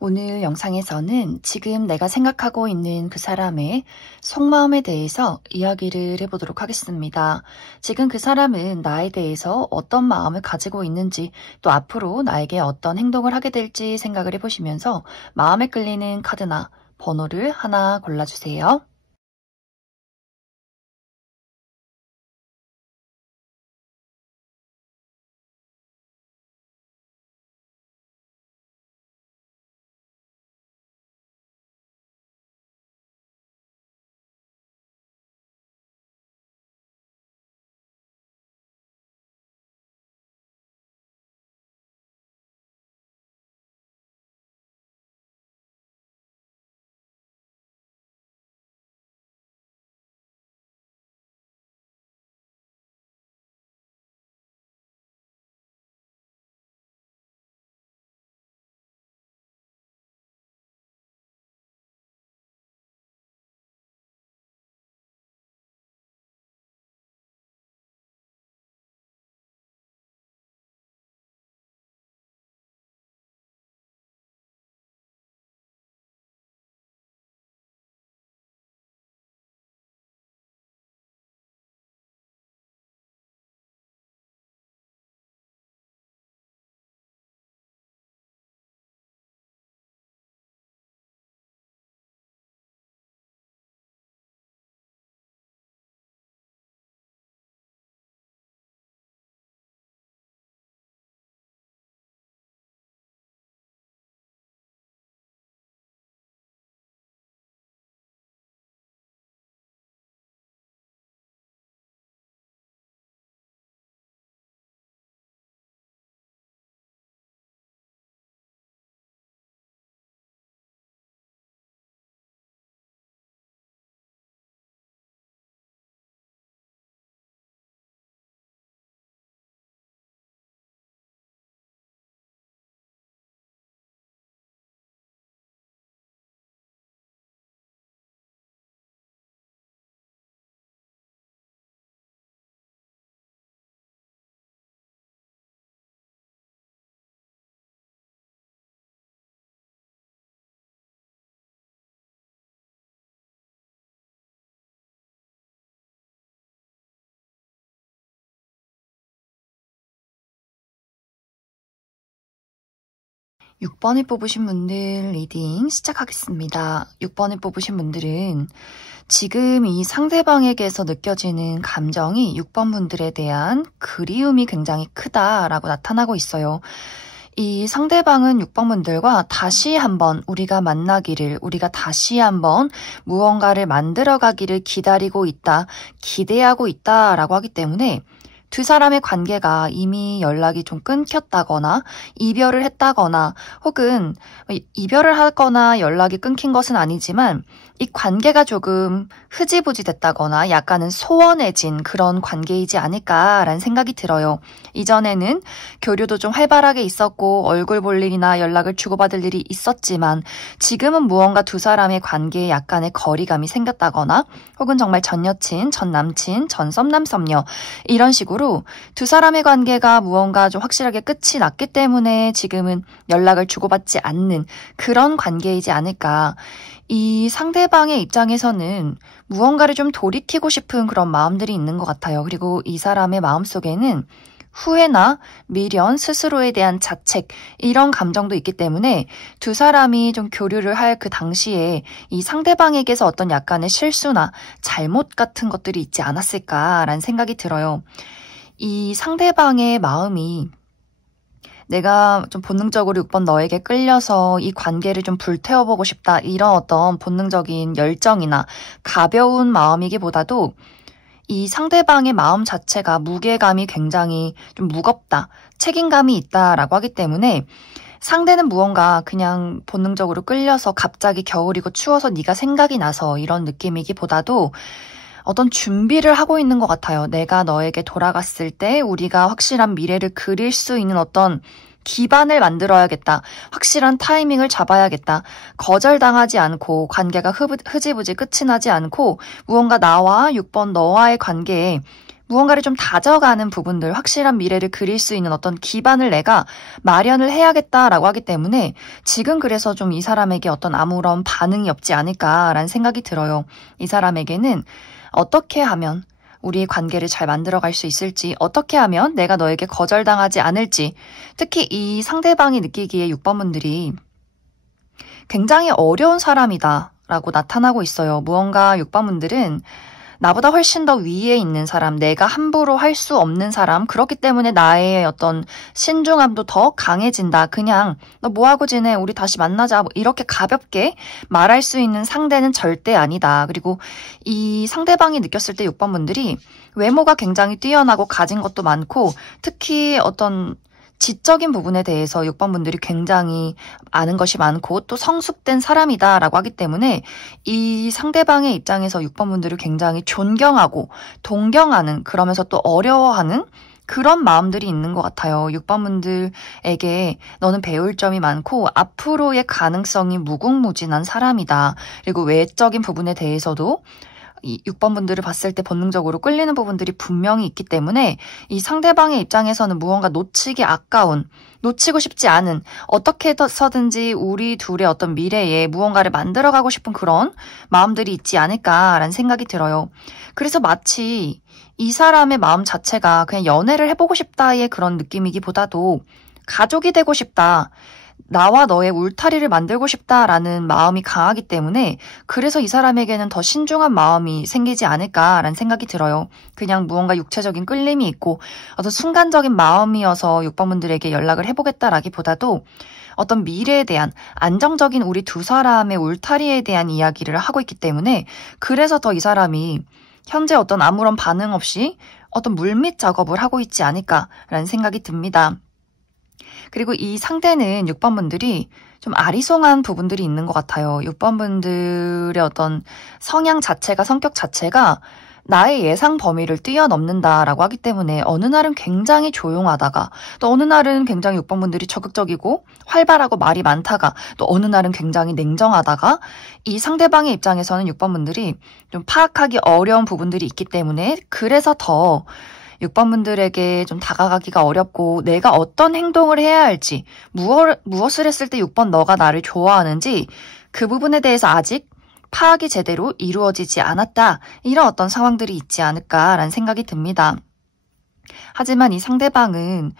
오늘 영상에서는 지금 내가 생각하고 있는 그 사람의 속마음에 대해서 이야기를 해보도록 하겠습니다. 지금 그 사람은 나에 대해서 어떤 마음을 가지고 있는지, 또 앞으로 나에게 어떤 행동을 하게 될지 생각을 해보시면서 마음에 끌리는 카드나 번호를 하나 골라주세요. (6) 번을 뽑으신 분들 리딩 시작하겠습니다. (6) 번을 뽑으신 분들은 지금 이 상대방에게서 느껴지는 감정이 6번 분들에 대한 그리움이 굉장히 크다라고 나타나고 있어요. 이 상대방은 6번 분들과 다시 한번 우리가 만나기를, 우리가 다시 한번 무언가를 만들어가기를 기다리고 있다, 기대하고 있다라고 하기 때문에 두 사람의 관계가 이미 연락이 좀 끊겼다거나 이별을 했다거나 혹은 이별을 하거나 연락이 끊긴 것은 아니지만 이 관계가 조금 흐지부지 됐다거나 약간은 소원해진 그런 관계이지 않을까라는 생각이 들어요. 이전에는 교류도 좀 활발하게 있었고 얼굴 볼 일이나 연락을 주고받을 일이 있었지만 지금은 무언가 두 사람의 관계에 약간의 거리감이 생겼다거나 혹은 정말 전 여친, 전 남친, 전 썸남 썸녀 이런 식으로 두 사람의 관계가 무언가 좀 확실하게 끝이 났기 때문에 지금은 연락을 주고받지 않는 그런 관계이지 않을까. 이 상대방의 입장에서는 무언가를 좀 돌이키고 싶은 그런 마음들이 있는 것 같아요. 그리고 이 사람의 마음속에는 후회나 미련, 스스로에 대한 자책 이런 감정도 있기 때문에 두 사람이 좀 교류를 할 그 당시에 이 상대방에게서 어떤 약간의 실수나 잘못 같은 것들이 있지 않았을까라는 생각이 들어요. 이 상대방의 마음이 내가 좀 본능적으로 6번 너에게 끌려서 이 관계를 좀 불태워보고 싶다 이런 어떤 본능적인 열정이나 가벼운 마음이기보다도 이 상대방의 마음 자체가 무게감이 굉장히 좀 무겁다, 책임감이 있다라고 하기 때문에 상대는 무언가 그냥 본능적으로 끌려서 갑자기 겨울이고 추워서 네가 생각이 나서 이런 느낌이기보다도 어떤 준비를 하고 있는 것 같아요. 내가 너에게 돌아갔을 때 우리가 확실한 미래를 그릴 수 있는 어떤 기반을 만들어야겠다. 확실한 타이밍을 잡아야겠다. 거절당하지 않고 관계가 흐지부지 끝이 나지 않고 무언가 나와 6번 너와의 관계에 무언가를 좀 다져가는 부분들, 확실한 미래를 그릴 수 있는 어떤 기반을 내가 마련을 해야겠다라고 하기 때문에 지금 그래서 좀 이 사람에게 어떤 아무런 반응이 없지 않을까라는 생각이 들어요. 이 사람에게는 어떻게 하면 우리의 관계를 잘 만들어갈 수 있을지, 어떻게 하면 내가 너에게 거절당하지 않을지, 특히 이 상대방이 느끼기에 6번분들이 굉장히 어려운 사람이다 라고 나타나고 있어요. 무언가 6번분들은 나보다 훨씬 더 위에 있는 사람, 내가 함부로 할 수 없는 사람, 그렇기 때문에 나의 어떤 신중함도 더 강해진다. 그냥 너 뭐하고 지내? 우리 다시 만나자. 뭐 이렇게 가볍게 말할 수 있는 상대는 절대 아니다. 그리고 이 상대방이 느꼈을 때 6번분들이 외모가 굉장히 뛰어나고 가진 것도 많고 특히 어떤 지적인 부분에 대해서 6번분들이 굉장히 아는 것이 많고 또 성숙된 사람이다라고 하기 때문에 이 상대방의 입장에서 6번분들을 굉장히 존경하고 동경하는, 그러면서 또 어려워하는 그런 마음들이 있는 것 같아요. 6번분들에게 너는 배울 점이 많고 앞으로의 가능성이 무궁무진한 사람이다. 그리고 외적인 부분에 대해서도 이 6번분들을 봤을 때 본능적으로 끌리는 부분들이 분명히 있기 때문에 이 상대방의 입장에서는 무언가 놓치기 아까운, 놓치고 싶지 않은, 어떻게 해서든지 우리 둘의 어떤 미래에 무언가를 만들어가고 싶은 그런 마음들이 있지 않을까라는 생각이 들어요. 그래서 마치 이 사람의 마음 자체가 그냥 연애를 해보고 싶다의 그런 느낌이기보다도 가족이 되고 싶다, 나와 너의 울타리를 만들고 싶다라는 마음이 강하기 때문에 그래서 이 사람에게는 더 신중한 마음이 생기지 않을까라는 생각이 들어요. 그냥 무언가 육체적인 끌림이 있고 어떤 순간적인 마음이어서 6번분들에게 연락을 해보겠다라기보다도 어떤 미래에 대한 안정적인 우리 두 사람의 울타리에 대한 이야기를 하고 있기 때문에 그래서 더 이 사람이 현재 어떤 아무런 반응 없이 어떤 물밑 작업을 하고 있지 않을까라는 생각이 듭니다. 그리고 이 상대는 6번분들이 좀 아리송한 부분들이 있는 것 같아요. 6번분들의 어떤 성향 자체가, 성격 자체가 나의 예상 범위를 뛰어넘는다라고 하기 때문에 어느 날은 굉장히 조용하다가 또 어느 날은 굉장히 6번분들이 적극적이고 활발하고 말이 많다가 또 어느 날은 굉장히 냉정하다가 이 상대방의 입장에서는 6번분들이 좀 파악하기 어려운 부분들이 있기 때문에 그래서 더 6번분들에게 좀 다가가기가 어렵고 내가 어떤 행동을 해야 할지, 무엇을 했을 때 6번 너가 나를 좋아하는지 그 부분에 대해서 아직 파악이 제대로 이루어지지 않았다. 이런 어떤 상황들이 있지 않을까라는 생각이 듭니다. 하지만 이 상대방은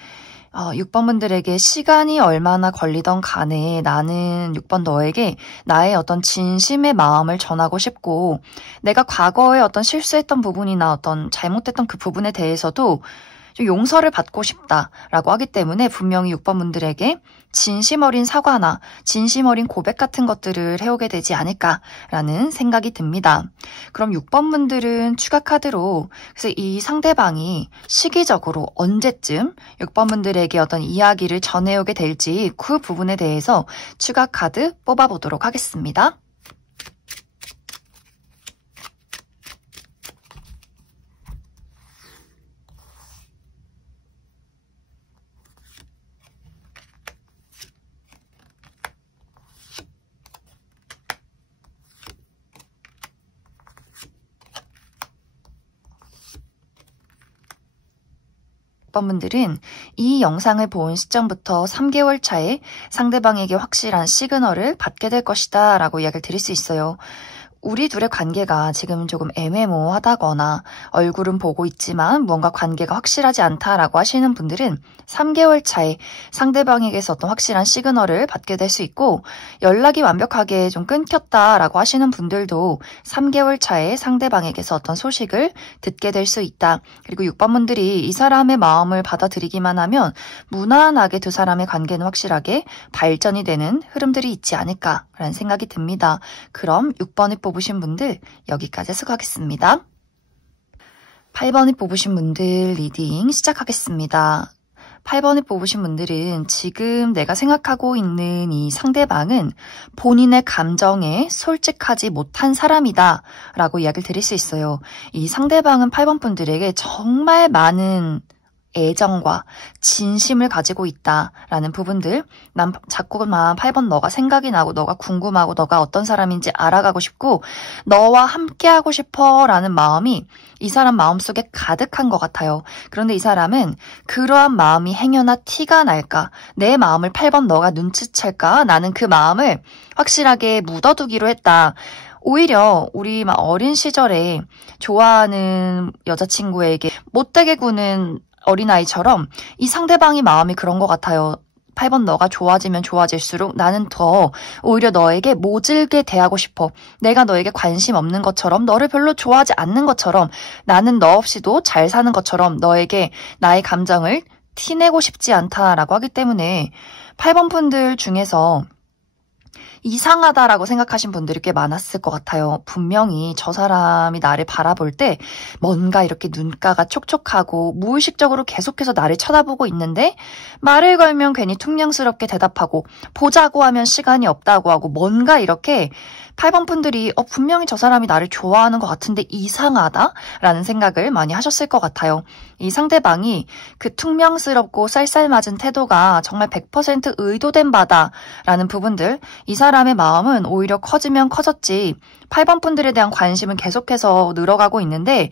6번분들에게 시간이 얼마나 걸리던 간에 나는 6번 너에게 나의 어떤 진심의 마음을 전하고 싶고 내가 과거에 어떤 실수했던 부분이나 어떤 잘못했던 그 부분에 대해서도 좀 용서를 받고 싶다라고 하기 때문에 분명히 6번분들에게 진심 어린 사과나 진심 어린 고백 같은 것들을 해오게 되지 않을까라는 생각이 듭니다. 그럼 6번분들은 추가 카드로 그래서 이 상대방이 시기적으로 언제쯤 6번분들에게 어떤 이야기를 전해오게 될지 그 부분에 대해서 추가 카드 뽑아보도록 하겠습니다. 6번분들은 이 영상을 본 시점부터 3개월 차에 상대방에게 확실한 시그널을 받게 될 것이다 라고 이야기를 드릴 수 있어요. 우리 둘의 관계가 지금 조금 애매모호하다거나 얼굴은 보고 있지만 뭔가 관계가 확실하지 않다라고 하시는 분들은 3개월 차에 상대방에게서 어떤 확실한 시그널을 받게 될 수 있고 연락이 완벽하게 좀 끊겼다라고 하시는 분들도 3개월 차에 상대방에게서 어떤 소식을 듣게 될 수 있다. 그리고 6번분들이 이 사람의 마음을 받아들이기만 하면 무난하게 두 사람의 관계는 확실하게 발전이 되는 흐름들이 있지 않을까라는 생각이 듭니다. 그럼 6번을 뽑으신 분들 여기까지 수고하겠습니다. 8번을 뽑으신 분들 리딩 시작하겠습니다. 8번을 뽑으신 분들은 지금 내가 생각하고 있는 이 상대방은 본인의 감정에 솔직하지 못한 사람이다 라고 이야기를 드릴 수 있어요. 이 상대방은 8번 분들에게 정말 많은 애정과 진심을 가지고 있다라는 부분들, 난 자꾸만 8번 너가 생각이 나고 너가 궁금하고 너가 어떤 사람인지 알아가고 싶고 너와 함께하고 싶어 라는 마음이 이 사람 마음속에 가득한 것 같아요. 그런데 이 사람은 그러한 마음이 행여나 티가 날까? 내 마음을 8번 너가 눈치챌까? 나는 그 마음을 확실하게 묻어두기로 했다. 오히려 우리 막 어린 시절에 좋아하는 여자친구에게 못되게 구는 어린아이처럼 이 상대방이 마음이 그런 것 같아요. 8번 너가 좋아지면 좋아질수록 나는 더 오히려 너에게 모질게 대하고 싶어. 내가 너에게 관심 없는 것처럼 너를 별로 좋아하지 않는 것처럼 나는 너 없이도 잘 사는 것처럼 너에게 나의 감정을 티내고 싶지 않다라고 하기 때문에 8번 분들 중에서 이상하다라고 생각하신 분들이 꽤 많았을 것 같아요. 분명히 저 사람이 나를 바라볼 때 뭔가 이렇게 눈가가 촉촉하고 무의식적으로 계속해서 나를 쳐다보고 있는데 말을 걸면 괜히 퉁명스럽게 대답하고 보자고 하면 시간이 없다고 하고 뭔가 이렇게 8번 분들이 분명히 저 사람이 나를 좋아하는 것 같은데 이상하다라는 생각을 많이 하셨을 것 같아요. 이 상대방이 그 퉁명스럽고 쌀쌀맞은 태도가 정말 100% 의도된 바다라는 부분들, 이 사람의 마음은 오히려 커지면 커졌지 8번 분들에 대한 관심은 계속해서 늘어가고 있는데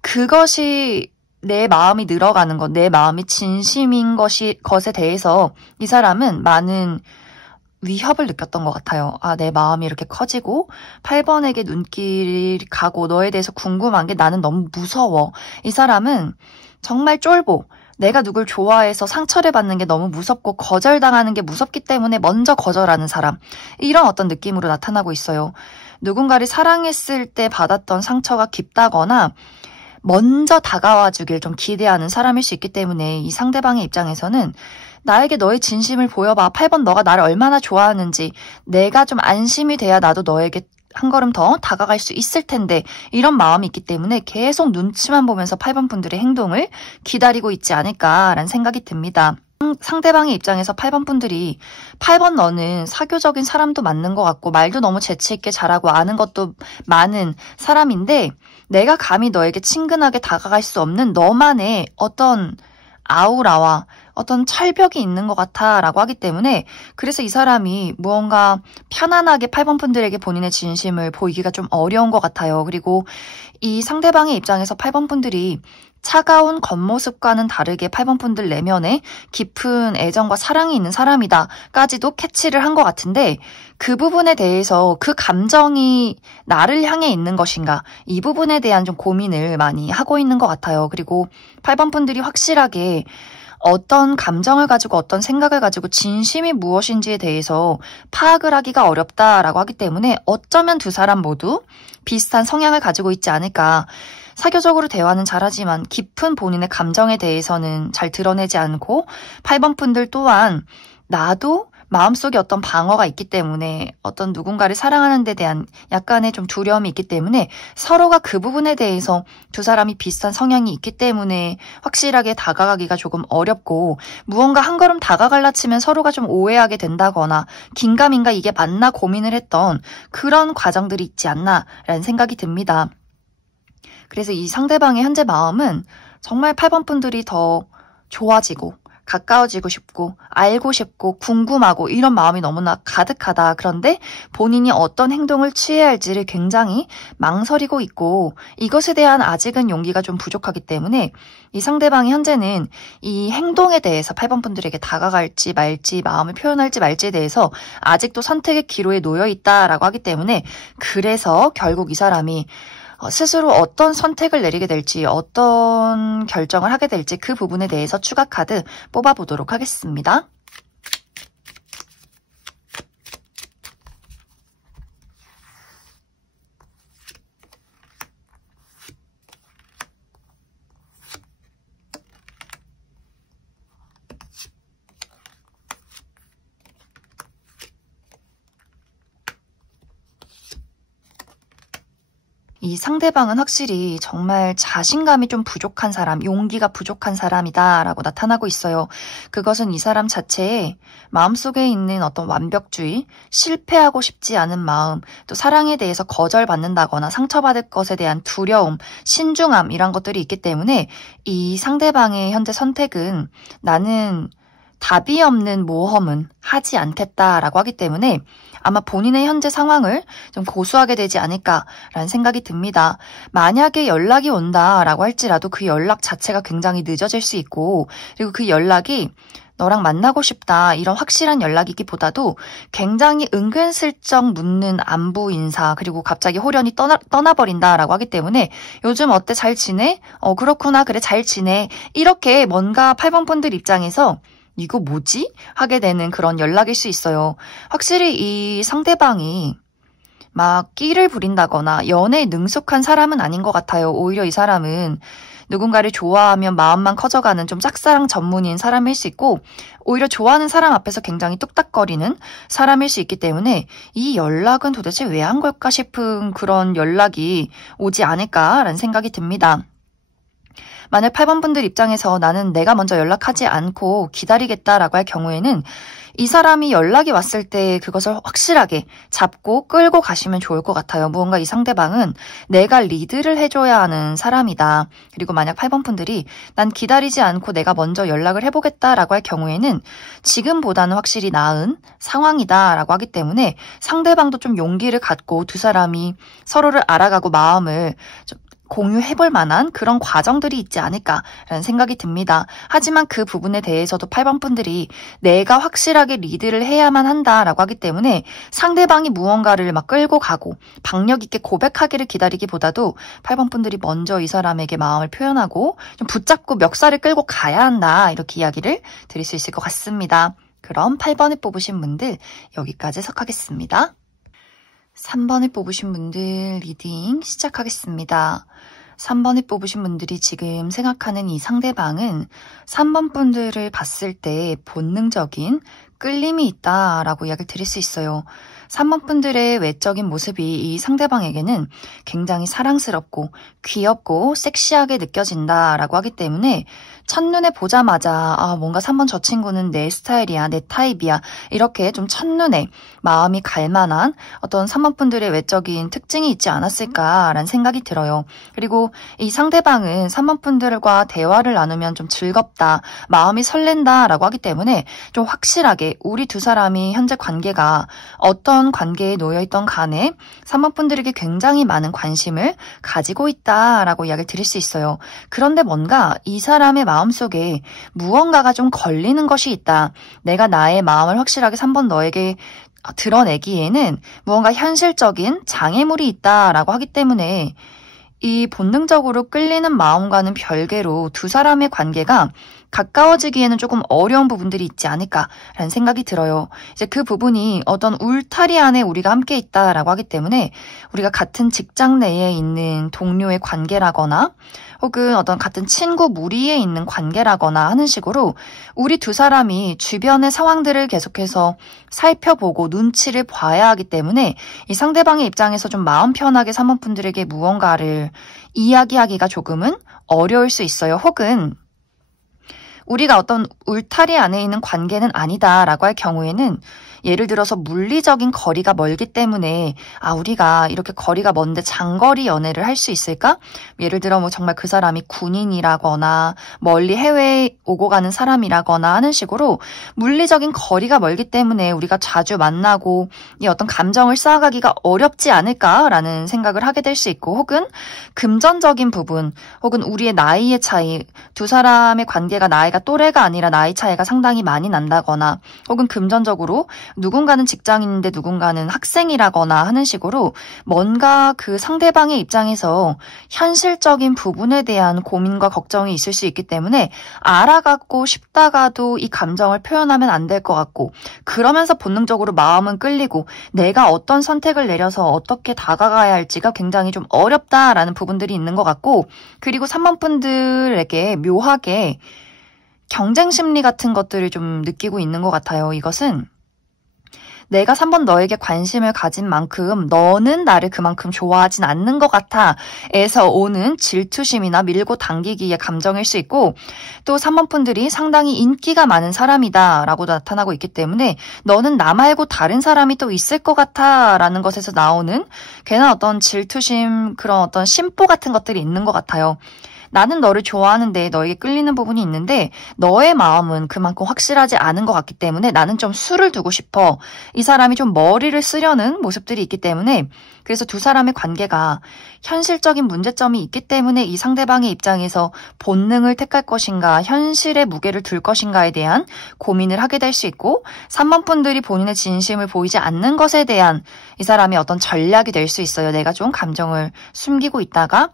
그것이 내 마음이 늘어가는 것, 내 마음이 진심인 것에 대해서 이 사람은 많은 위협을 느꼈던 것 같아요. 아, 내 마음이 이렇게 커지고 8번에게 눈길이 가고 너에 대해서 궁금한 게 나는 너무 무서워. 이 사람은 정말 쫄보. 내가 누굴 좋아해서 상처를 받는 게 너무 무섭고 거절당하는 게 무섭기 때문에 먼저 거절하는 사람. 이런 어떤 느낌으로 나타나고 있어요. 누군가를 사랑했을 때 받았던 상처가 깊다거나 먼저 다가와 주길 좀 기대하는 사람일 수 있기 때문에 이 상대방의 입장에서는 나에게 너의 진심을 보여봐. 8번 너가 나를 얼마나 좋아하는지 내가 좀 안심이 돼야 나도 너에게 한 걸음 더 다가갈 수 있을 텐데 이런 마음이 있기 때문에 계속 눈치만 보면서 8번 분들의 행동을 기다리고 있지 않을까라는 생각이 듭니다. 상대방의 입장에서 8번 분들이 8번 너는 사교적인 사람도 맞는 것 같고 말도 너무 재치있게 잘하고 아는 것도 많은 사람인데 내가 감히 너에게 친근하게 다가갈 수 없는 너만의 어떤 아우라와 어떤 철벽이 있는 것 같아 라고 하기 때문에 그래서 이 사람이 무언가 편안하게 8번 분들에게 본인의 진심을 보이기가 좀 어려운 것 같아요. 그리고 이 상대방의 입장에서 8번 분들이 차가운 겉모습과는 다르게 8번 분들 내면에 깊은 애정과 사랑이 있는 사람이다까지도 캐치를 한 것 같은데 그 부분에 대해서 그 감정이 나를 향해 있는 것인가 이 부분에 대한 좀 고민을 많이 하고 있는 것 같아요. 그리고 8번 분들이 확실하게 어떤 감정을 가지고 어떤 생각을 가지고 진심이 무엇인지에 대해서 파악을 하기가 어렵다라고 하기 때문에 어쩌면 두 사람 모두 비슷한 성향을 가지고 있지 않을까. 사교적으로 대화는 잘하지만 깊은 본인의 감정에 대해서는 잘 드러내지 않고 8번 분들 또한 나도 마음속에 어떤 방어가 있기 때문에 어떤 누군가를 사랑하는 데 대한 약간의 좀 두려움이 있기 때문에 서로가 그 부분에 대해서 두 사람이 비슷한 성향이 있기 때문에 확실하게 다가가기가 조금 어렵고 무언가 한 걸음 다가갈라 치면 서로가 좀 오해하게 된다거나 긴가민가 이게 맞나 고민을 했던 그런 과정들이 있지 않나라는 생각이 듭니다. 그래서 이 상대방의 현재 마음은 정말 8번 분들이 더 좋아지고 가까워지고 싶고 알고 싶고 궁금하고 이런 마음이 너무나 가득하다. 그런데 본인이 어떤 행동을 취해야 할지를 굉장히 망설이고 있고 이것에 대한 아직은 용기가 좀 부족하기 때문에 이 상대방이 현재는 이 행동에 대해서 8번 분들에게 다가갈지 말지 마음을 표현할지 말지에 대해서 아직도 선택의 기로에 놓여 있다라고 하기 때문에 그래서 결국 이 사람이 스스로 어떤 선택을 내리게 될지 어떤 결정을 하게 될지 그 부분에 대해서 추가 카드 뽑아보도록 하겠습니다. 이 상대방은 확실히 정말 자신감이 좀 부족한 사람, 용기가 부족한 사람이다라고 나타나고 있어요. 그것은 이 사람 자체의 마음속에 있는 어떤 완벽주의, 실패하고 싶지 않은 마음, 또 사랑에 대해서 거절받는다거나 상처받을 것에 대한 두려움, 신중함 이런 것들이 있기 때문에 이 상대방의 현재 선택은 나는 답이 없는 모험은 하지 않겠다라고 하기 때문에 아마 본인의 현재 상황을 좀 고수하게 되지 않을까라는 생각이 듭니다. 만약에 연락이 온다라고 할지라도 그 연락 자체가 굉장히 늦어질 수 있고, 그리고 그 연락이 너랑 만나고 싶다 이런 확실한 연락이기보다도 굉장히 은근슬쩍 묻는 안부 인사, 그리고 갑자기 호련히 떠나버린다라고 하기 때문에 요즘 어때, 잘 지내? 그렇구나, 그래 잘 지내, 이렇게 뭔가 8번 분들 입장에서 이거 뭐지? 하게 되는 그런 연락일 수 있어요. 확실히 이 상대방이 막 끼를 부린다거나 연애에 능숙한 사람은 아닌 것 같아요. 오히려 이 사람은 누군가를 좋아하면 마음만 커져가는 좀 짝사랑 전문인 사람일 수 있고, 오히려 좋아하는 사람 앞에서 굉장히 뚝딱거리는 사람일 수 있기 때문에 이 연락은 도대체 왜 한 걸까 싶은 그런 연락이 오지 않을까라는 생각이 듭니다. 만약 8번 분들 입장에서 나는 내가 먼저 연락하지 않고 기다리겠다라고 할 경우에는 이 사람이 연락이 왔을 때 그것을 확실하게 잡고 끌고 가시면 좋을 것 같아요. 무언가 이 상대방은 내가 리드를 해줘야 하는 사람이다. 그리고 만약 8번 분들이 난 기다리지 않고 내가 먼저 연락을 해보겠다라고 할 경우에는 지금보다는 확실히 나은 상황이다라고 하기 때문에 상대방도 좀 용기를 갖고 두 사람이 서로를 알아가고 마음을 좀 공유해볼 만한 그런 과정들이 있지 않을까라는 생각이 듭니다. 하지만 그 부분에 대해서도 8번 분들이 내가 확실하게 리드를 해야만 한다라고 하기 때문에 상대방이 무언가를 막 끌고 가고 박력 있게 고백하기를 기다리기보다도 8번 분들이 먼저 이 사람에게 마음을 표현하고 좀 붙잡고 멱살을 끌고 가야 한다, 이렇게 이야기를 드릴 수 있을 것 같습니다. 그럼 8번을 뽑으신 분들 여기까지 해석하겠습니다. 3번을 뽑으신 분들 리딩 시작하겠습니다. 3번을 뽑으신 분들이 지금 생각하는 이 상대방은 3번 분들을 봤을 때 본능적인 끌림이 있다라고 이야기를 드릴 수 있어요. 3번 분들의 외적인 모습이 이 상대방에게는 굉장히 사랑스럽고 귀엽고 섹시하게 느껴진다라고 하기 때문에 첫눈에 보자마자 뭔가 3번 저 친구는 내 스타일이야, 내 타입이야, 이렇게 좀 첫눈에 마음이 갈 만한 어떤 3번 분들의 외적인 특징이 있지 않았을까라는 생각이 들어요. 그리고 이 상대방은 3번 분들과 대화를 나누면 좀 즐겁다, 마음이 설렌다라고 하기 때문에 좀 확실하게 우리 두 사람이 현재 관계가 어떤 관계에 놓여있던 간에 3번 분들에게 굉장히 많은 관심을 가지고 있다라고 이야기를 드릴 수 있어요. 그런데 뭔가 이 사람의 마음속에 무언가가 좀 걸리는 것이 있다. 내가 나의 마음을 확실하게 3번 너에게 드러내기에는 무언가 현실적인 장애물이 있다라고 하기 때문에 이 본능적으로 끌리는 마음과는 별개로 두 사람의 관계가 가까워지기에는 조금 어려운 부분들이 있지 않을까라는 생각이 들어요. 이제 그 부분이 어떤 울타리 안에 우리가 함께 있다라고 하기 때문에 우리가 같은 직장 내에 있는 동료의 관계라거나 혹은 어떤 같은 친구 무리에 있는 관계라거나 하는 식으로 우리 두 사람이 주변의 상황들을 계속해서 살펴보고 눈치를 봐야 하기 때문에 이 상대방의 입장에서 좀 마음 편하게 3번 분들에게 무언가를 이야기하기가 조금은 어려울 수 있어요. 혹은 우리가 어떤 울타리 안에 있는 관계는 아니다라고 할 경우에는 예를 들어서 물리적인 거리가 멀기 때문에 우리가 이렇게 거리가 먼데 장거리 연애를 할 수 있을까? 예를 들어 뭐 정말 그 사람이 군인이라거나 멀리 해외에 오고 가는 사람이라거나 하는 식으로 물리적인 거리가 멀기 때문에 우리가 자주 만나고 이 어떤 감정을 쌓아가기가 어렵지 않을까라는 생각을 하게 될 수 있고, 혹은 금전적인 부분, 혹은 우리의 나이의 차이, 두 사람의 관계가 나이가 또래가 아니라 나이 차이가 상당히 많이 난다거나, 혹은 금전적으로 누군가는 직장인인데 누군가는 학생이라거나 하는 식으로 뭔가 그 상대방의 입장에서 현실적인 부분에 대한 고민과 걱정이 있을 수 있기 때문에 알아갖고 싶다가도 이 감정을 표현하면 안 될 것 같고, 그러면서 본능적으로 마음은 끌리고 내가 어떤 선택을 내려서 어떻게 다가가야 할지가 굉장히 좀 어렵다라는 부분들이 있는 것 같고, 그리고 3번 분들에게 묘하게 경쟁 심리 같은 것들을 좀 느끼고 있는 것 같아요. 이것은 내가 3번 너에게 관심을 가진 만큼 너는 나를 그만큼 좋아하진 않는 것 같아 에서 오는 질투심이나 밀고 당기기의 감정일 수 있고, 또 3번 분들이 상당히 인기가 많은 사람이다 라고 나타나고 있기 때문에 너는 나 말고 다른 사람이 또 있을 것 같아 라는 것에서 나오는 괜한 어떤 질투심, 그런 어떤 심보 같은 것들이 있는 것 같아요. 나는 너를 좋아하는데 너에게 끌리는 부분이 있는데 너의 마음은 그만큼 확실하지 않은 것 같기 때문에 나는 좀 수를 두고 싶어. 이 사람이 좀 머리를 쓰려는 모습들이 있기 때문에, 그래서 두 사람의 관계가 현실적인 문제점이 있기 때문에 이 상대방의 입장에서 본능을 택할 것인가, 현실의 무게를 둘 것인가에 대한 고민을 하게 될 수 있고, 3번 분들이 본인의 진심을 보이지 않는 것에 대한 이 사람의 어떤 전략이 될 수 있어요. 내가 좀 감정을 숨기고 있다가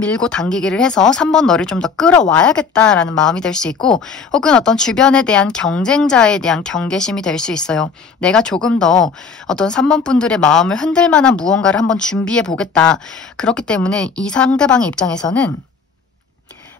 밀고 당기기를 해서 3번 너를 좀 더 끌어와야겠다라는 마음이 될 수 있고, 혹은 어떤 주변에 대한 경쟁자에 대한 경계심이 될 수 있어요. 내가 조금 더 어떤 3번 분들의 마음을 흔들 만한 무언가를 한번 준비해 보겠다. 그렇기 때문에 이 상대방의 입장에서는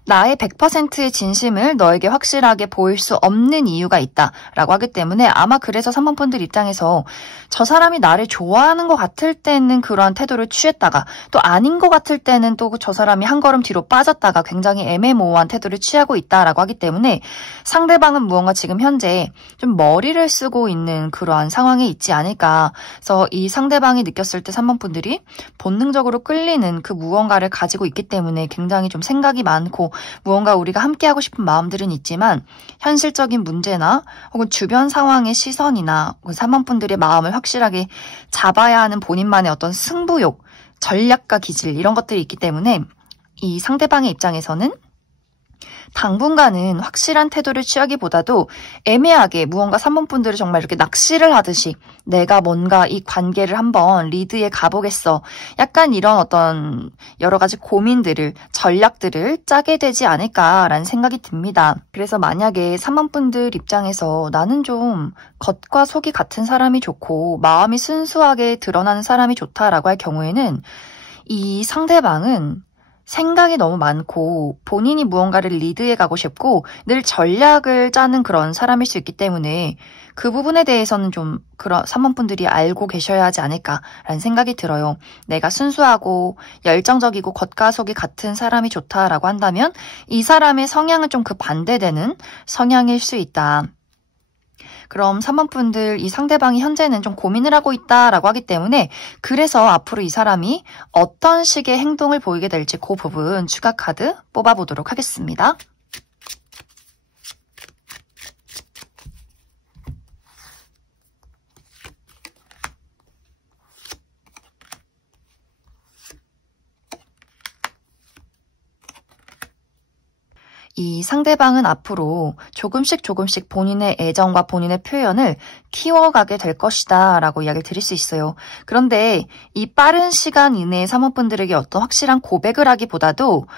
나의 100%의 진심을 너에게 확실하게 보일 수 없는 이유가 있다라고 하기 때문에, 아마 그래서 3번 분들 입장에서 저 사람이 나를 좋아하는 것 같을 때는 그러한 태도를 취했다가 또 아닌 것 같을 때는 또 저 사람이 한 걸음 뒤로 빠졌다가 굉장히 애매모호한 태도를 취하고 있다라고 하기 때문에, 상대방은 무언가 지금 현재 좀 머리를 쓰고 있는 그러한 상황에 있지 않을까. 그래서 이 상대방이 느꼈을 때 3번 분들이 본능적으로 끌리는 그 무언가를 가지고 있기 때문에 굉장히 좀 생각이 많고, 무언가 우리가 함께하고 싶은 마음들은 있지만 현실적인 문제나 혹은 주변 상황의 시선이나 3번 분들의 마음을 확실하게 잡아야 하는 본인만의 어떤 승부욕, 전략과 기질, 이런 것들이 있기 때문에 이 상대방의 입장에서는 당분간은 확실한 태도를 취하기보다도 애매하게 무언가 3번 분들이 정말 이렇게 낚시를 하듯이 내가 뭔가 이 관계를 한번 리드해 가보겠어. 약간 이런 어떤 여러 가지 고민들을, 전략들을 짜게 되지 않을까라는 생각이 듭니다. 그래서 만약에 3번 분들 입장에서 나는 좀 겉과 속이 같은 사람이 좋고 마음이 순수하게 드러나는 사람이 좋다라고 할 경우에는, 이 상대방은 생각이 너무 많고 본인이 무언가를 리드해 가고 싶고 늘 전략을 짜는 그런 사람일 수 있기 때문에 그 부분에 대해서는 좀 그런 3번 분들이 알고 계셔야 하지 않을까라는 생각이 들어요. 내가 순수하고 열정적이고 겉과 속이 같은 사람이 좋다라고 한다면 이 사람의 성향은 좀 그 반대되는 성향일 수 있다. 그럼 3번 분들, 이 상대방이 현재는 좀 고민을 하고 있다라고 하기 때문에, 그래서 앞으로 이 사람이 어떤 식의 행동을 보이게 될지 그 부분 추가 카드 뽑아보도록 하겠습니다. 이 상대방은 앞으로 조금씩 본인의 애정과 본인의 표현을 키워가게 될 것이다 라고 이야기를 드릴 수 있어요. 그런데 이 빠른 시간 이내에 3번 분들에게 어떤 확실한 고백을 하기보다도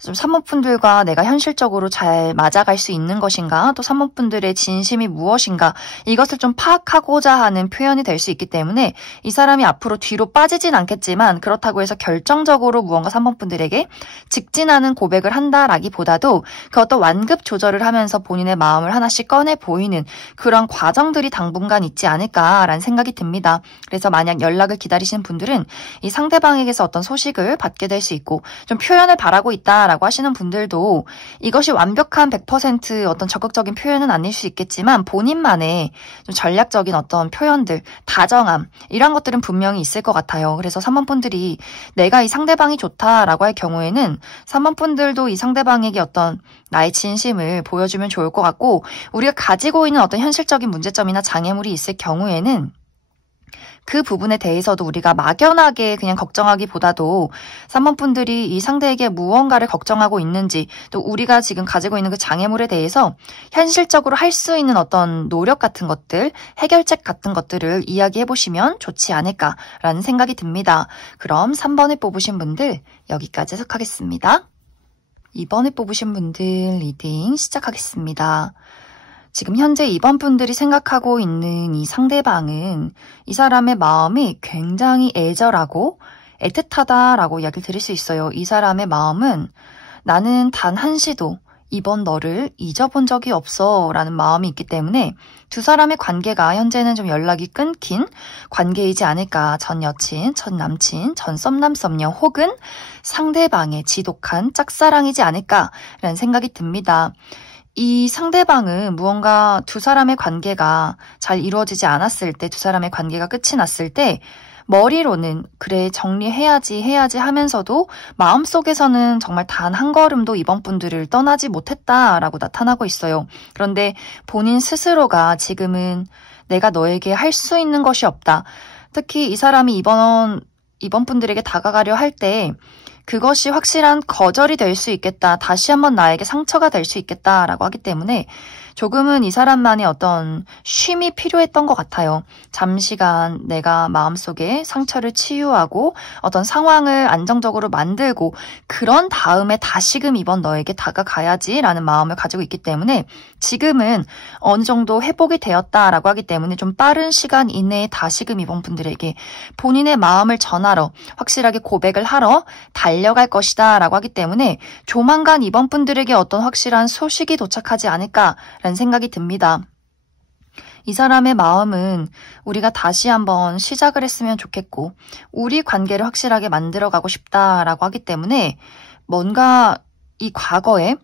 좀 3번 분들과 내가 현실적으로 잘 맞아갈 수 있는 것인가, 또 3번 분들의 진심이 무엇인가, 이것을 좀 파악하고자 하는 표현이 될 수 있기 때문에 이 사람이 앞으로 뒤로 빠지진 않겠지만, 그렇다고 해서 결정적으로 무언가 3번 분들에게 직진하는 고백을 한다라기보다도 그 어떤 완급 조절을 하면서 본인의 마음을 하나씩 꺼내 보이는 그런 과정들이 당분간 있지 않을까라는 생각이 듭니다. 그래서 만약 연락을 기다리시는 분들은 이 상대방에게서 어떤 소식을 받게 될 수 있고, 좀 표현을 바라고 있다 라고 하시는 분들도 이것이 완벽한 100% 어떤 적극적인 표현은 아닐 수 있겠지만 본인만의 좀 전략적인 어떤 표현들, 다정함, 이런 것들은 분명히 있을 것 같아요. 그래서 3번 분들이 내가 이 상대방이 좋다라고 할 경우에는 3번 분들도 이 상대방에게 어떤 나의 진심을 보여주면 좋을 것 같고, 우리가 가지고 있는 어떤 현실적인 문제점이나 장애물이 있을 경우에는 그 부분에 대해서도 우리가 막연하게 그냥 걱정하기보다도 3번 분들이 이 상대에게 무언가를 걱정하고 있는지, 또 우리가 지금 가지고 있는 그 장애물에 대해서 현실적으로 할 수 있는 어떤 노력 같은 것들, 해결책 같은 것들을 이야기해보시면 좋지 않을까라는 생각이 듭니다. 그럼 3번을 뽑으신 분들 여기까지 해석하겠습니다. 2번을 뽑으신 분들 리딩 시작하겠습니다. 지금 현재 2번 분들이 생각하고 있는 이 상대방은 이 사람의 마음이 굉장히 애절하고 애틋하다라고 이야기를 드릴 수 있어요. 이 사람의 마음은 나는 단 한시도 이번 너를 잊어본 적이 없어 라는 마음이 있기 때문에 두 사람의 관계가 현재는 좀 연락이 끊긴 관계이지 않을까. 전 여친, 전 남친, 전 썸남 썸녀 혹은 상대방의 지독한 짝사랑이지 않을까라는 생각이 듭니다. 이 상대방은 무언가 두 사람의 관계가 잘 이루어지지 않았을 때, 두 사람의 관계가 끝이 났을 때 머리로는 그래 정리해야지 하면서도 마음속에서는 정말 단 한 걸음도 이번 분들을 떠나지 못했다라고 나타나고 있어요. 그런데 본인 스스로가 지금은 내가 너에게 할 수 있는 것이 없다. 특히 이 사람이 이번 분들에게 다가가려 할 때 그것이 확실한 거절이 될 수 있겠다. 다시 한번 나에게 상처가 될 수 있겠다라고 하기 때문에 조금은 이 사람만의 어떤 쉼이 필요했던 것 같아요. 잠시간 내가 마음속에 상처를 치유하고 어떤 상황을 안정적으로 만들고 그런 다음에 다시금 이번 너에게 다가가야지라는 마음을 가지고 있기 때문에 지금은 어느 정도 회복이 되었다라고 하기 때문에 좀 빠른 시간 이내에 다시금 이번 분들에게 본인의 마음을 전하러 확실하게 고백을 하러 달려갈 것이다 라고 하기 때문에 조만간 이번 분들에게 어떤 확실한 소식이 도착하지 않을까라는 생각이 듭니다. 이 사람의 마음은 우리가 다시 한번 시작을 했으면 좋겠고 우리 관계를 확실하게 만들어가고 싶다라고 하기 때문에 뭔가 이 과거에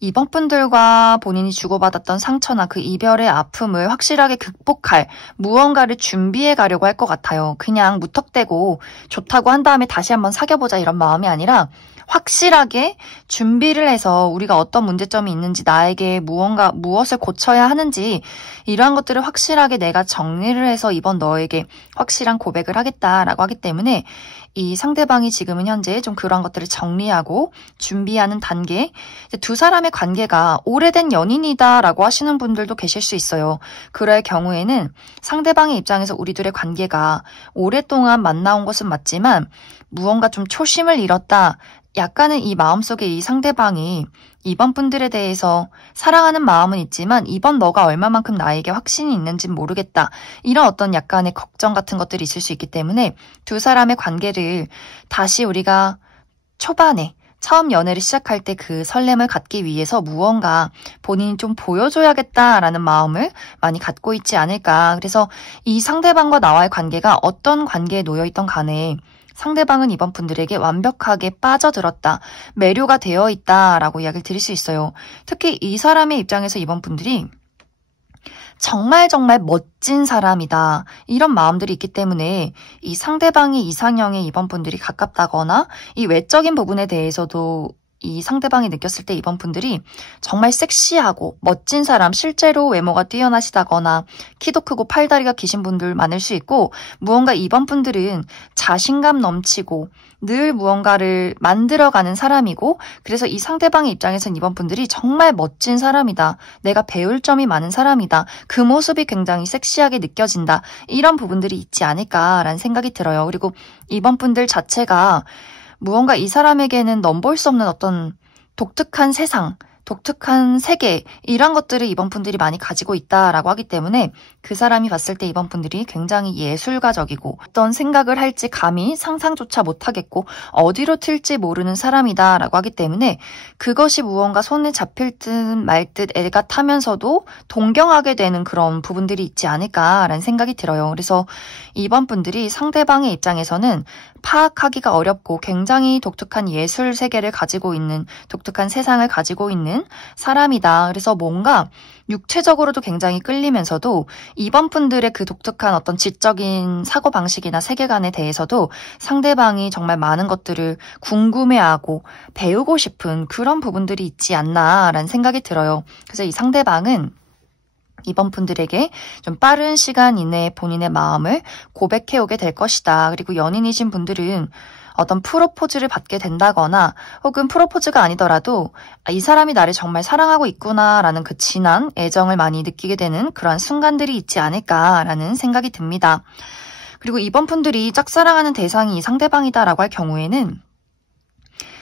이번 분들과 본인이 주고받았던 상처나 그 이별의 아픔을 확실하게 극복할 무언가를 준비해 가려고 할 것 같아요. 그냥 무턱대고 좋다고 한 다음에 다시 한번 사귀어보자 이런 마음이 아니라 확실하게 준비를 해서 우리가 어떤 문제점이 있는지 나에게 무엇을 고쳐야 하는지 이러한 것들을 확실하게 내가 정리를 해서 이번 너에게 확실한 고백을 하겠다라고 하기 때문에 이 상대방이 지금은 현재 좀 그러한 것들을 정리하고 준비하는 단계. 두 사람의 관계가 오래된 연인이다라고 하시는 분들도 계실 수 있어요. 그럴 경우에는 상대방의 입장에서 우리 둘의 관계가 오랫동안 만나온 것은 맞지만 무언가 좀 초심을 잃었다. 약간은 이 마음속에 이 상대방이 이번 분들에 대해서 사랑하는 마음은 있지만 이번 너가 얼마만큼 나에게 확신이 있는지는 모르겠다. 이런 어떤 약간의 걱정 같은 것들이 있을 수 있기 때문에 두 사람의 관계를 다시 우리가 초반에 처음 연애를 시작할 때 그 설렘을 갖기 위해서 무언가 본인이 좀 보여줘야겠다라는 마음을 많이 갖고 있지 않을까. 그래서 이 상대방과 나와의 관계가 어떤 관계에 놓여있던 간에 상대방은 이번 분들에게 완벽하게 빠져들었다, 매료가 되어 있다라고 이야기를 드릴 수 있어요. 특히 이 사람의 입장에서 이번 분들이 정말 멋진 사람이다. 이런 마음들이 있기 때문에 이 상대방이 이상형에 이번 분들이 가깝다거나 이 외적인 부분에 대해서도 이 상대방이 느꼈을 때 이번 분들이 정말 섹시하고 멋진 사람, 실제로 외모가 뛰어나시다거나 키도 크고 팔다리가 기신 분들 많을 수 있고 무언가 이번 분들은 자신감 넘치고 늘 무언가를 만들어가는 사람이고 그래서 이 상대방의 입장에서는 이번 분들이 정말 멋진 사람이다. 내가 배울 점이 많은 사람이다. 그 모습이 굉장히 섹시하게 느껴진다. 이런 부분들이 있지 않을까라는 생각이 들어요. 그리고 이번 분들 자체가 무언가 이 사람에게는 넘볼 수 없는 어떤 독특한 세상, 독특한 세계 이런 것들을 이번 분들이 많이 가지고 있다라고 하기 때문에 그 사람이 봤을 때 이번 분들이 굉장히 예술가적이고 어떤 생각을 할지 감히 상상조차 못하겠고 어디로 튈지 모르는 사람이다라고 하기 때문에 그것이 무언가 손에 잡힐 듯 말 듯 애가 타면서도 동경하게 되는 그런 부분들이 있지 않을까라는 생각이 들어요. 그래서 이번 분들이 상대방의 입장에서는 파악하기가 어렵고 굉장히 독특한 예술 세계를 가지고 있는 독특한 세상을 가지고 있는 사람이다. 그래서 뭔가 육체적으로도 굉장히 끌리면서도 이번 분들의 그 독특한 어떤 지적인 사고방식이나 세계관에 대해서도 상대방이 정말 많은 것들을 궁금해하고 배우고 싶은 그런 부분들이 있지 않나라는 생각이 들어요. 그래서 이 상대방은 이번 분들에게 좀 빠른 시간 이내에 본인의 마음을 고백해오게 될 것이다. 그리고 연인이신 분들은 어떤 프로포즈를 받게 된다거나 혹은 프로포즈가 아니더라도 이 사람이 나를 정말 사랑하고 있구나라는 그 진한 애정을 많이 느끼게 되는 그러한 순간들이 있지 않을까라는 생각이 듭니다. 그리고 이번 분들이 짝사랑하는 대상이 이 상대방이다라고 할 경우에는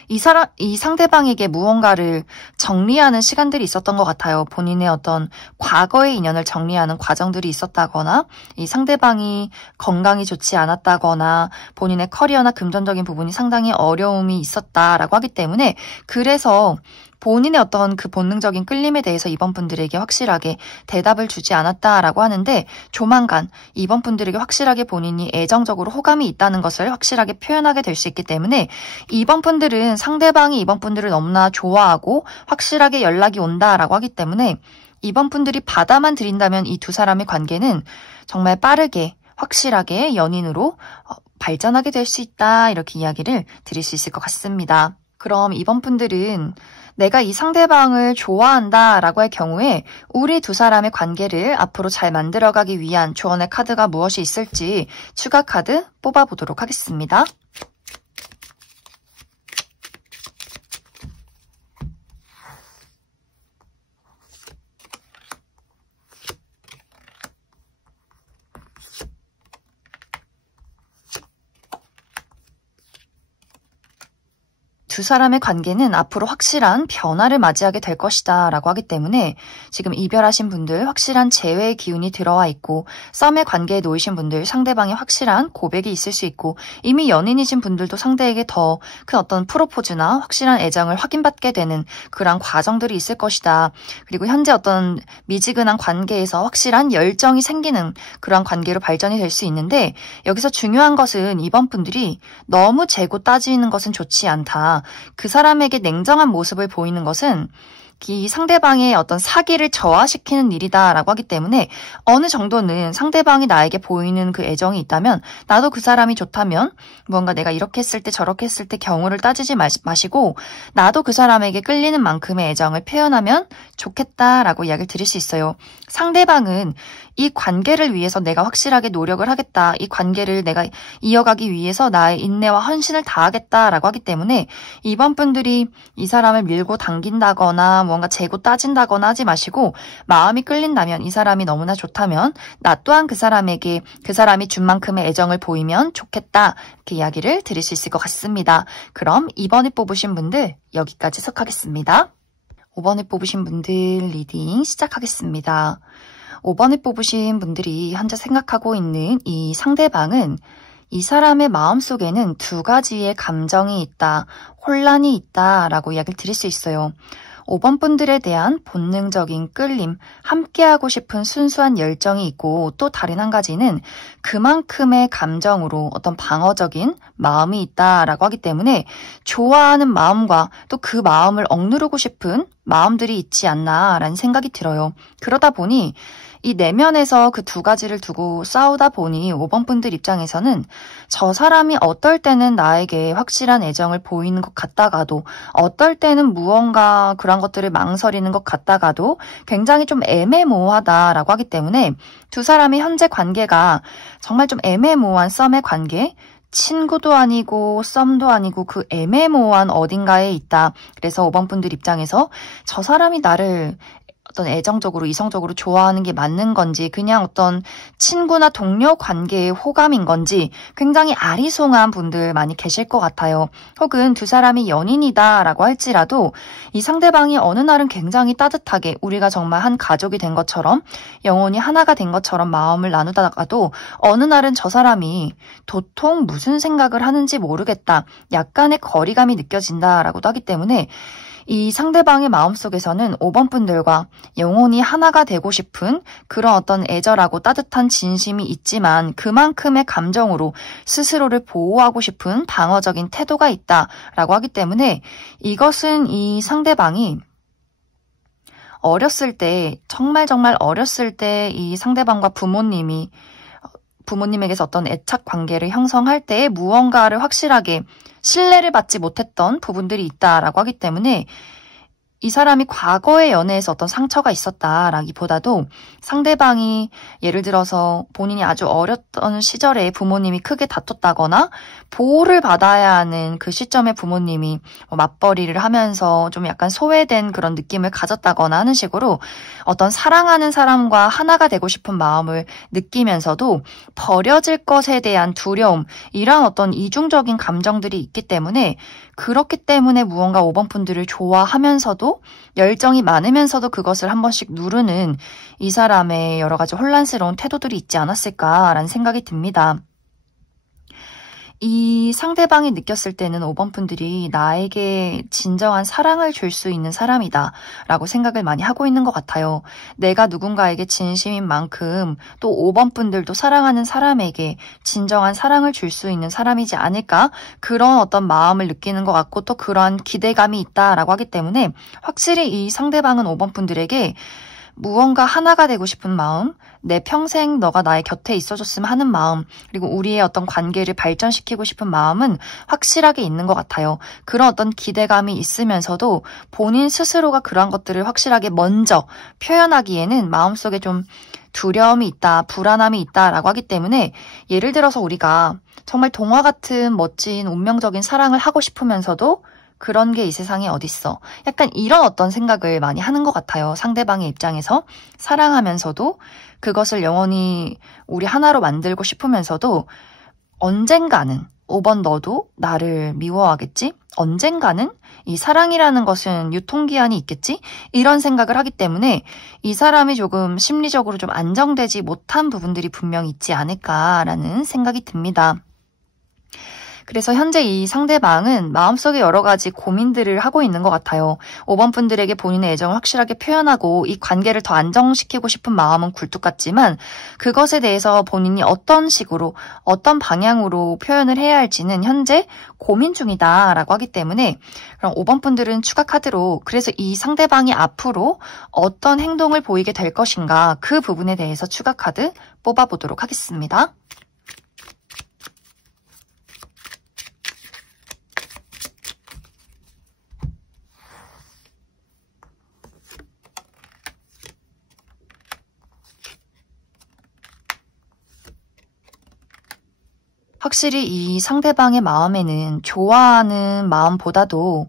이 상대방에게 무언가를 정리하는 시간들이 있었던 것 같아요. 본인의 어떤 과거의 인연을 정리하는 과정들이 있었다거나 이 상대방이 건강이 좋지 않았다거나 본인의 커리어나 금전적인 부분이 상당히 어려움이 있었다라고 하기 때문에 그래서 본인의 어떤 그 본능적인 끌림에 대해서 이번 분들에게 확실하게 대답을 주지 않았다라고 하는데 조만간 이번 분들에게 확실하게 본인이 애정적으로 호감이 있다는 것을 확실하게 표현하게 될 수 있기 때문에 이번 분들은 상대방이 이번 분들을 너무나 좋아하고 확실하게 연락이 온다라고 하기 때문에 이번 분들이 받아만 들인다면 이 두 사람의 관계는 정말 빠르게 확실하게 연인으로 발전하게 될 수 있다 이렇게 이야기를 드릴 수 있을 것 같습니다. 그럼 이번 분들은 내가 이 상대방을 좋아한다 라고 할 경우에 우리 두 사람의 관계를 앞으로 잘 만들어가기 위한 조언의 카드가 무엇이 있을지 추가 카드 뽑아보도록 하겠습니다. 두 사람의 관계는 앞으로 확실한 변화를 맞이하게 될 것이다 라고 하기 때문에 지금 이별하신 분들 확실한 재회의 기운이 들어와 있고 썸의 관계에 놓이신 분들 상대방의 확실한 고백이 있을 수 있고 이미 연인이신 분들도 상대에게 더 큰 어떤 프로포즈나 확실한 애정을 확인받게 되는 그런 과정들이 있을 것이다. 그리고 현재 어떤 미지근한 관계에서 확실한 열정이 생기는 그런 관계로 발전이 될 수 있는데 여기서 중요한 것은 이번 분들이 너무 재고 따지는 것은 좋지 않다. 그 사람에게 냉정한 모습을 보이는 것은 이 상대방의 어떤 사기를 저하시키는 일이다라고 하기 때문에 어느 정도는 상대방이 나에게 보이는 그 애정이 있다면 나도 그 사람이 좋다면 무언가 내가 이렇게 했을 때 저렇게 했을 때 경우를 따지지 마시고 나도 그 사람에게 끌리는 만큼의 애정을 표현하면 좋겠다라고 이야기를 드릴 수 있어요. 상대방은 이 관계를 위해서 내가 확실하게 노력을 하겠다. 이 관계를 내가 이어가기 위해서 나의 인내와 헌신을 다하겠다라고 하기 때문에 이번 분들이 이 사람을 밀고 당긴다거나 뭔가 재고 따진다거나 하지 마시고 마음이 끌린다면 이 사람이 너무나 좋다면 나 또한 그 사람에게 그 사람이 준 만큼의 애정을 보이면 좋겠다. 이렇게 이야기를 드릴 수 있을 것 같습니다. 그럼 2번에 뽑으신 분들 여기까지 속하겠습니다. 5번에 뽑으신 분들 리딩 시작하겠습니다. 5번에 뽑으신 분들이 현재 생각하고 있는 이 상대방은 이 사람의 마음속에는 두 가지의 감정이 있다, 혼란이 있다라고 이야기를 드릴 수 있어요. 5번 분들에 대한 본능적인 끌림, 함께하고 싶은 순수한 열정이 있고 또 다른 한 가지는 그만큼의 감정으로 어떤 방어적인 마음이 있다라고 하기 때문에 좋아하는 마음과 또 그 마음을 억누르고 싶은 마음들이 있지 않나라는 생각이 들어요. 그러다 보니 이 내면에서 그 두 가지를 두고 싸우다 보니 5번 분들 입장에서는 저 사람이 어떨 때는 나에게 확실한 애정을 보이는 것 같다가도 어떨 때는 무언가 그런 것들을 망설이는 것 같다가도 굉장히 좀 애매모호하다라고 하기 때문에 두 사람의 현재 관계가 정말 좀 애매모호한 썸의 관계, 친구도 아니고 썸도 아니고 그 애매모호한 어딘가에 있다. 그래서 5번 분들 입장에서 저 사람이 나를 어떤 애정적으로 이성적으로 좋아하는 게 맞는 건지 그냥 어떤 친구나 동료 관계의 호감인 건지 굉장히 아리송한 분들 많이 계실 것 같아요. 혹은 두 사람이 연인이다라고 할지라도 이 상대방이 어느 날은 굉장히 따뜻하게 우리가 정말 한 가족이 된 것처럼 영혼이 하나가 된 것처럼 마음을 나누다가도 어느 날은 저 사람이 도통 무슨 생각을 하는지 모르겠다. 약간의 거리감이 느껴진다라고도 하기 때문에 이 상대방의 마음속에서는 5번 분들과 영혼이 하나가 되고 싶은 그런 어떤 애절하고 따뜻한 진심이 있지만 그만큼의 감정으로 스스로를 보호하고 싶은 방어적인 태도가 있다라고 하기 때문에 이것은 이 상대방이 어렸을 때 정말 어렸을 때 이 상대방과 부모님에게서 어떤 애착 관계를 형성할 때 무언가를 확실하게 신뢰를 받지 못했던 부분들이 있다라고 하기 때문에 이 사람이 과거의 연애에서 어떤 상처가 있었다라기보다도 상대방이 예를 들어서 본인이 아주 어렸던 시절에 부모님이 크게 다퉜다거나 보호를 받아야 하는 그 시점에 부모님이 맞벌이를 하면서 좀 약간 소외된 그런 느낌을 가졌다거나 하는 식으로 어떤 사랑하는 사람과 하나가 되고 싶은 마음을 느끼면서도 버려질 것에 대한 두려움, 이런 어떤 이중적인 감정들이 있기 때문에 그렇기 때문에 무언가 5번 분들을 좋아하면서도 열정이 많으면서도 그것을 한 번씩 누르는 이 사람의 여러 가지 혼란스러운 태도들이 있지 않았을까라는 생각이 듭니다. 이 상대방이 느꼈을 때는 5번 분들이 나에게 진정한 사랑을 줄 수 있는 사람이다 라고 생각을 많이 하고 있는 것 같아요. 내가 누군가에게 진심인 만큼 또 5번 분들도 사랑하는 사람에게 진정한 사랑을 줄 수 있는 사람이지 않을까? 그런 어떤 마음을 느끼는 것 같고 또 그런 기대감이 있다라고 하기 때문에 확실히 이 상대방은 5번 분들에게 무언가 하나가 되고 싶은 마음, 내 평생 너가 나의 곁에 있어줬으면 하는 마음, 그리고 우리의 어떤 관계를 발전시키고 싶은 마음은 확실하게 있는 것 같아요. 그런 어떤 기대감이 있으면서도 본인 스스로가 그러한 것들을 확실하게 먼저 표현하기에는 마음속에 좀 두려움이 있다, 불안함이 있다라고 하기 때문에 예를 들어서 우리가 정말 동화 같은 멋진 운명적인 사랑을 하고 싶으면서도 그런 게 이 세상에 어딨어. 약간 이런 어떤 생각을 많이 하는 것 같아요. 상대방의 입장에서 사랑하면서도 그것을 영원히 우리 하나로 만들고 싶으면서도 언젠가는 5번 너도 나를 미워하겠지? 언젠가는 이 사랑이라는 것은 유통기한이 있겠지? 이런 생각을 하기 때문에 이 사람이 조금 심리적으로 좀 안정되지 못한 부분들이 분명히 있지 않을까라는 생각이 듭니다. 그래서 현재 이 상대방은 마음속에 여러 가지 고민들을 하고 있는 것 같아요. 5번 분들에게 본인의 애정을 확실하게 표현하고 이 관계를 더 안정시키고 싶은 마음은 굴뚝 같지만 그것에 대해서 본인이 어떤 식으로 어떤 방향으로 표현을 해야 할지는 현재 고민 중이다라고 하기 때문에 그럼 5번 분들은 추가 카드로 그래서 이 상대방이 앞으로 어떤 행동을 보이게 될 것인가 그 부분에 대해서 추가 카드 뽑아보도록 하겠습니다. 확실히 이 상대방의 마음에는 좋아하는 마음보다도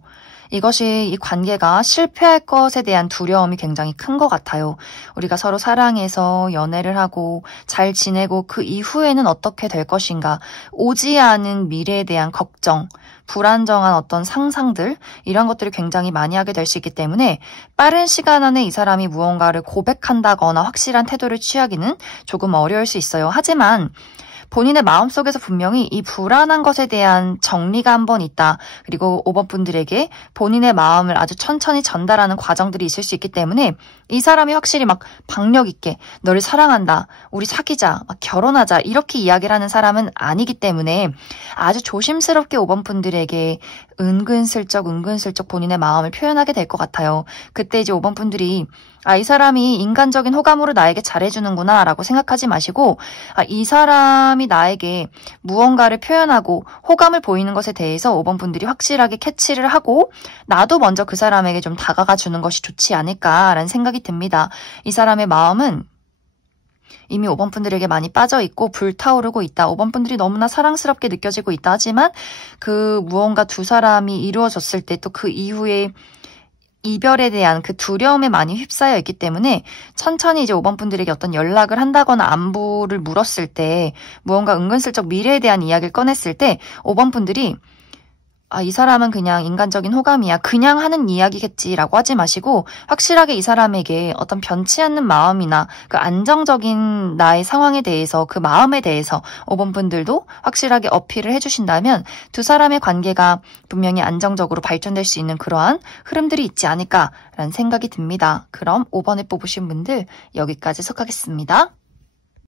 이것이 이 관계가 실패할 것에 대한 두려움이 굉장히 큰 것 같아요. 우리가 서로 사랑해서 연애를 하고 잘 지내고 그 이후에는 어떻게 될 것인가, 오지 않은 미래에 대한 걱정, 불안정한 어떤 상상들 이런 것들을 굉장히 많이 하게 될 수 있기 때문에 빠른 시간 안에 이 사람이 무언가를 고백한다거나 확실한 태도를 취하기는 조금 어려울 수 있어요. 하지만 본인의 마음속에서 분명히 이 불안한 것에 대한 정리가 한번 있다. 그리고 5번 분들에게 본인의 마음을 아주 천천히 전달하는 과정들이 있을 수 있기 때문에 이 사람이 확실히 막 박력 있게 너를 사랑한다. 우리 사귀자. 막 결혼하자. 이렇게 이야기를 하는 사람은 아니기 때문에 아주 조심스럽게 5번 분들에게 은근슬쩍 본인의 마음을 표현하게 될 것 같아요. 그때 이제 5번 분들이 이 사람이 인간적인 호감으로 나에게 잘해주는구나 라고 생각하지 마시고 이 사람이 나에게 무언가를 표현하고 호감을 보이는 것에 대해서 5번 분들이 확실하게 캐치를 하고 나도 먼저 그 사람에게 좀 다가가 주는 것이 좋지 않을까라는 생각이 듭니다. 이 사람의 마음은 이미 5번 분들에게 많이 빠져있고 불타오르고 있다. 5번 분들이 너무나 사랑스럽게 느껴지고 있다 하지만 그 무언가 두 사람이 이루어졌을 때 또 그 이후에 이별에 대한 그 두려움에 많이 휩싸여 있기 때문에 천천히 이제 5번 분들에게 어떤 연락을 한다거나 안부를 물었을 때 무언가 은근슬쩍 미래에 대한 이야기를 꺼냈을 때 5번 분들이 이 사람은 그냥 인간적인 호감이야. 그냥 하는 이야기겠지라고 하지 마시고 확실하게 이 사람에게 어떤 변치 않는 마음이나 그 안정적인 나의 상황에 대해서 그 마음에 대해서 5번 분들도 확실하게 어필을 해주신다면 두 사람의 관계가 분명히 안정적으로 발전될 수 있는 그러한 흐름들이 있지 않을까라는 생각이 듭니다. 그럼 5번을 뽑으신 분들 여기까지 속하겠습니다.